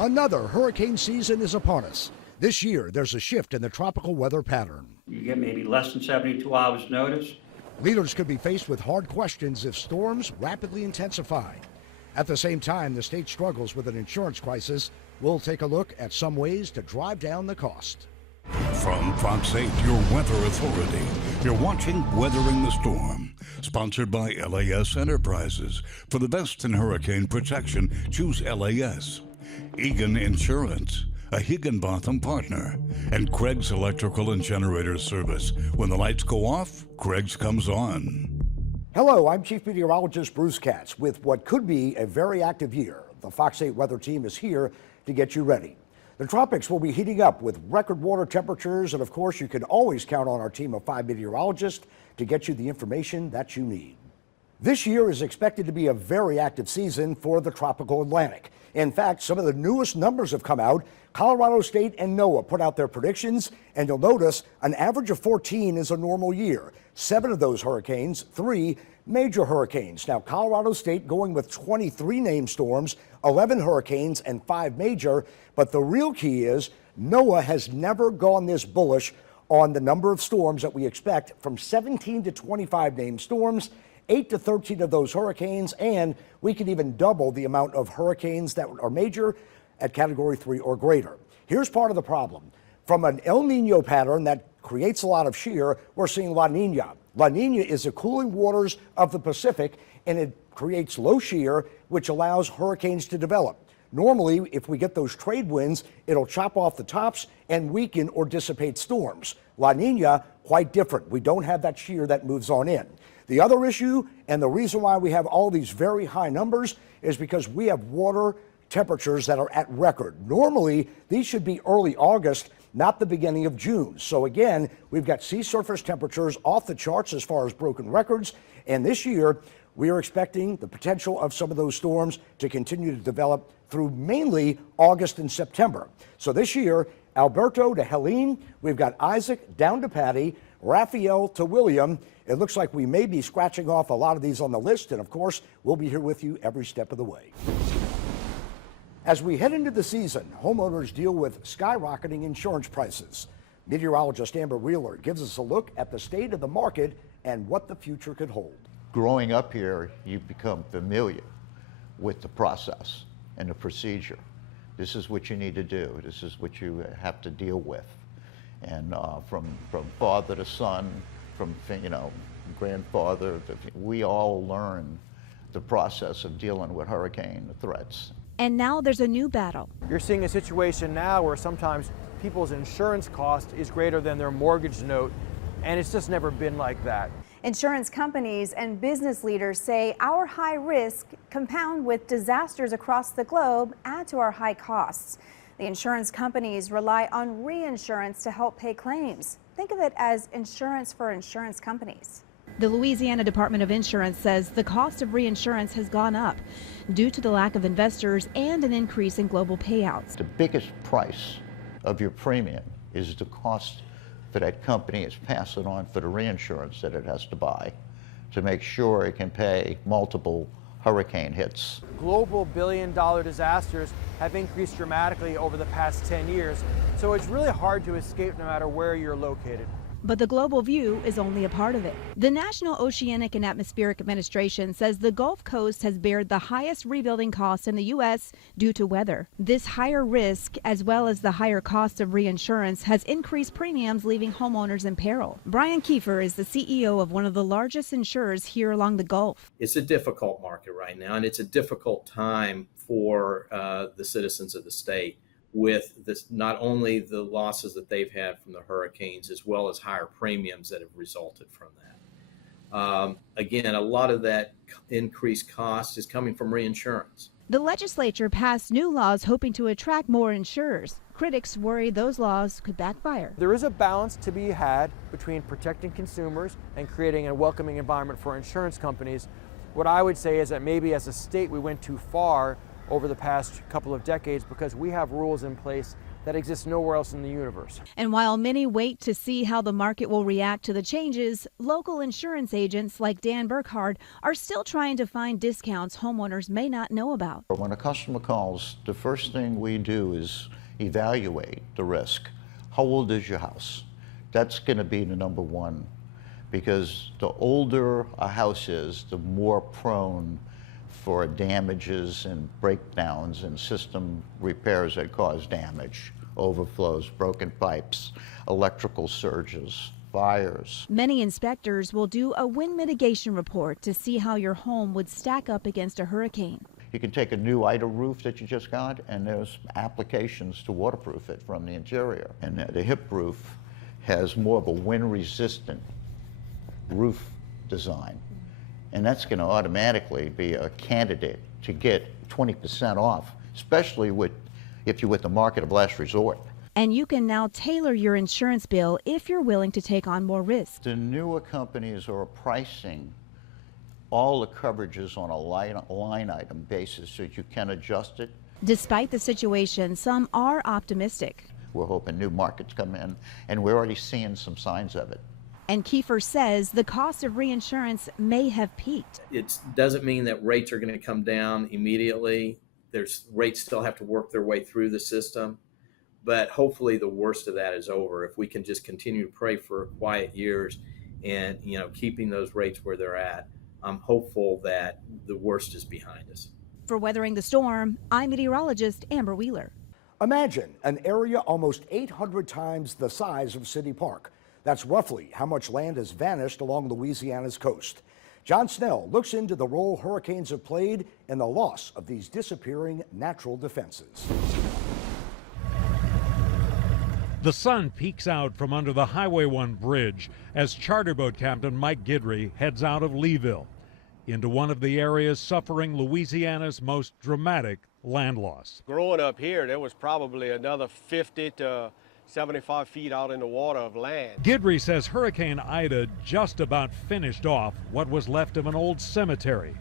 Another hurricane season is upon us. This year, there's a shift in the tropical weather pattern. You get maybe less than 72 hours notice. Leaders could be faced with hard questions if storms rapidly intensify. At the same time, the state struggles with an insurance crisis. We'll take a look at some ways to drive down the cost. From Fox 8, your weather authority, you're watching Weathering the Storm, sponsored by LAS Enterprises. For the best in hurricane protection, choose LAS. Egan Insurance, a Higginbotham partner, and Craig's Electrical and Generator Service. When the lights go off, Craig's comes on. Hello, I'm Chief Meteorologist Bruce Katz. With what could be a very active year, the Fox 8 weather team is here to get you ready. The tropics will be heating up with record water temperatures, and of course, you can always count on our team of 5 meteorologists to get you the information that you need. This year is expected to be a very active season for the tropical Atlantic. In fact, some of the newest numbers have come out. Colorado State and NOAA put out their predictions, and you'll notice an average of 14 is a normal year. 7 of those hurricanes, 3 major hurricanes. Now, Colorado State going with 23 named storms, 11 hurricanes, and 5 major. But the real key is NOAA has never gone this bullish on the number of storms that we expect, from 17 to 25 named storms, 8 to 13 of those hurricanes, and we can even double the amount of hurricanes that are major at Category 3 or greater. Here's part of the problem. From an El Nino pattern that creates a lot of shear, we're seeing La Nina. La Nina is the cooling waters of the Pacific, and it creates low shear, which allows hurricanes to develop. Normally, if we get those trade winds, it'll chop off the tops and weaken or dissipate storms. La Nina, quite different. We don't have that shear that moves on in. The other issue, and the reason why we have all these very high numbers, is because we have water temperatures that are at record. Normally, these should be early August, not the beginning of June. So again, we've got sea surface temperatures off the charts as far as broken records. And this year, we are expecting the potential of some of those storms to continue to develop through mainly August and September. So this year, Alberto to Helene, we've got Isaac down to Patty, Raphael to William. It looks like we may be scratching off a lot of these on the list. And of course, we'll be here with you every step of the way. As we head into the season, homeowners deal with skyrocketing insurance prices. Meteorologist Amber Wheeler gives us a look at the state of the market and what the future could hold. Growing up here, you become familiar with the process and the procedure. This is what you need to do. This is what you have to deal with. And from father to son, from grandfather, we all learn the process of dealing with hurricane threats. And now there's a new battle. You're seeing a situation now where sometimes people's insurance cost is greater than their mortgage note, and it's just never been like that. Insurance companies and business leaders say our high risk, compound with disasters across the globe, add to our high costs. The insurance companies rely on reinsurance to help pay claims. Think of it as insurance for insurance companies. The Louisiana Department of Insurance says the cost of reinsurance has gone up due to the lack of investors and an increase in global payouts. The biggest price of your premium is the cost for that company is passing on for the reinsurance that it has to buy to make sure it can pay multiple hurricane hits. Global billion-dollar disasters have increased dramatically over the past 10 years, so it's really hard to escape no matter where you're located. But the global view is only a part of it. The National Oceanic and Atmospheric Administration says the Gulf Coast has bared the highest rebuilding costs in the U.S. due to weather. This higher risk, as well as the higher cost of reinsurance, has increased premiums, leaving homeowners in peril. Brian Kiefer is the CEO of one of the largest insurers here along the Gulf. It's a difficult market right now, and it's a difficult time for the citizens of the state, with this, not only the losses that they've had from the hurricanes, as well as higher premiums that have resulted from that. Again, a lot of that increased cost is coming from reinsurance. The legislature passed new laws hoping to attract more insurers. Critics worry those laws could backfire. There is a balance to be had between protecting consumers and creating a welcoming environment for insurance companies. What I would say is that maybe as a state we went too far over the past couple of decades because we have rules in place that exists nowhere else in the universe. And while many wait to see how the market will react to the changes, local insurance agents like Dan Burkhard are still trying to find discounts homeowners may not know about. When a customer calls, the first thing we do is evaluate the risk. How old is your house? That's going to be the number one, because the older a house is, the more prone for damages and breakdowns and system repairs that cause damage, overflows, broken pipes, electrical surges, fires. Many inspectors will do a wind mitigation report to see how your home would stack up against a hurricane. You can take a new Ida roof that you just got, and there's applications to waterproof it from the interior. And the hip roof has more of a wind-resistant roof design. And that's going to automatically be a candidate to get 20% off, especially if you're with the market of last resort. And you can now tailor your insurance bill if you're willing to take on more risk. The newer companies are pricing all the coverages on a line item basis so you can adjust it. Despite the situation, some are optimistic. We're hoping new markets come in, and we're already seeing some signs of it. And Kiefer says the cost of reinsurance may have peaked. It doesn't mean that rates are going to come down immediately. Rates still have to work their way through the system, but hopefully the worst of that is over. If we can just continue to pray for quiet years and keeping those rates where they're at, I'm hopeful that the worst is behind us. For Weathering the Storm, I'm meteorologist Amber Wheeler. Imagine an area almost 800 times the size of City Park. That's roughly how much land has vanished along Louisiana's coast. John Snell looks into the role hurricanes have played in the loss of these disappearing natural defenses. The sun peeks out from under the Highway 1 bridge as charter boat captain Mike Guidry heads out of Leeville into one of the areas suffering Louisiana's most dramatic land loss. Growing up here, there was probably another 50 to 75 feet out in the water of land. Guidry says Hurricane Ida just about finished off what was left of an old cemetery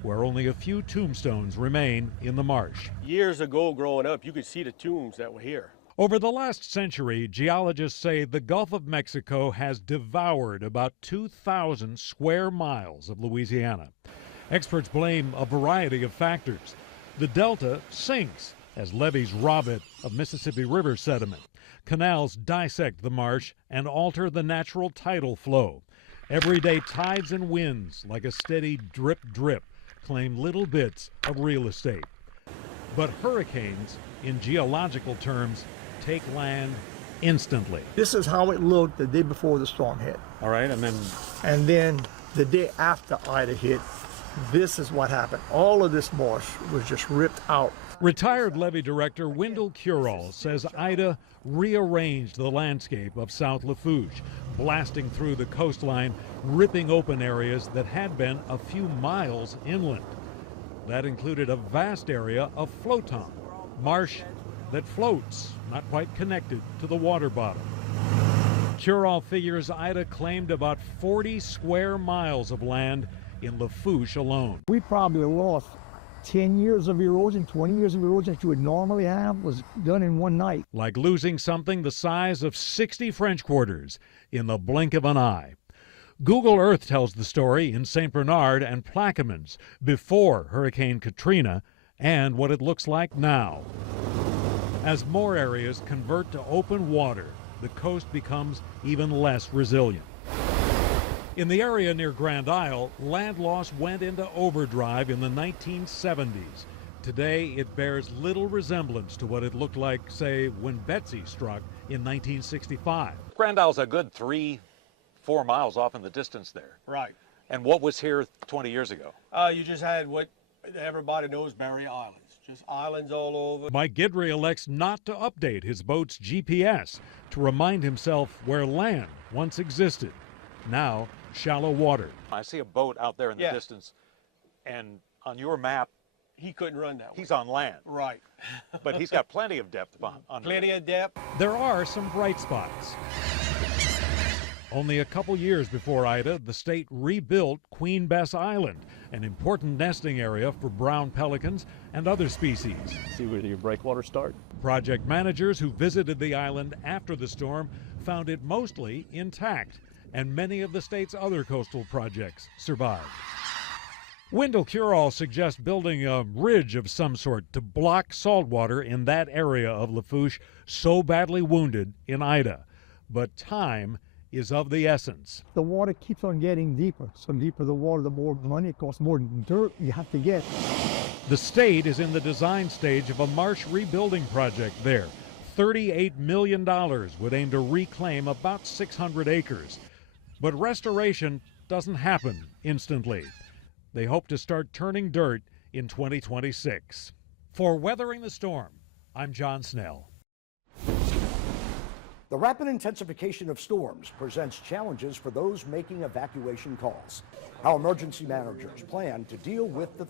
where only a few tombstones remain in the marsh. Years ago, growing up, you could see the tombs that were here. Over the last century, geologists say the Gulf of Mexico has devoured about 2,000 square miles of Louisiana. Experts blame a variety of factors. The delta sinks as levees rob it of Mississippi River sediment. Canals dissect the marsh and alter the natural tidal flow. Everyday tides and winds, like a steady drip drip, claim little bits of real estate. But hurricanes, in geological terms, take land instantly. This is how it looked the day before the storm hit. All right, and then the day after Ida hit, this is what happened. All of this marsh was just ripped out. Retired levee director Wendell Curall says Ida rearranged the landscape of South Lafourche, blasting through the coastline, ripping open areas that had been a few miles inland. That included a vast area of floton, marsh that floats, not quite connected to the water bottom. Curall figures Ida claimed about 40 square miles of land in Lafourche alone. We probably lost 10 years of erosion, 20 years of erosion that you would normally have was done in one night. Like losing something the size of 60 French quarters in the blink of an eye. Google Earth tells the story in St. Bernard and Plaquemines before Hurricane Katrina and what it looks like now. As more areas convert to open water, the coast becomes even less resilient. In the area near Grand Isle, land loss went into overdrive in the 1970s. Today, it bears little resemblance to what it looked like, say, when Betsy struck in 1965. Grand Isle's a good 3-4 miles off in the distance there. Right. And what was here 20 years ago? You just had what everybody knows, Barrier Islands. Just islands all over. Mike Guidry elects not to update his boat's GPS to remind himself where land once existed. Now, shallow water. I see a boat out there in the distance, and on your map, he couldn't run that way. He's on land. Right. But he's got plenty of depth on Plenty of depth. There are some bright spots. Only a couple years before Ida, the state rebuilt Queen Bess Island, an important nesting area for brown pelicans and other species. See where your breakwaters start. Project managers who visited the island after the storm found it mostly intact, and many of the state's other coastal projects survived. Wendell Curall suggests building a ridge of some sort to block saltwater in that area of Lafourche so badly wounded in Ida. But time is of the essence. The water keeps on getting deeper. So deeper the water, the more money it costs, more dirt you have to get. The state is in the design stage of a marsh rebuilding project there. $38 million would aim to reclaim about 600 acres. But restoration doesn't happen instantly. They hope to start turning dirt in 2026. For Weathering the Storm, I'm John Snell. The rapid intensification of storms presents challenges for those making evacuation calls. How emergency managers plan to deal with the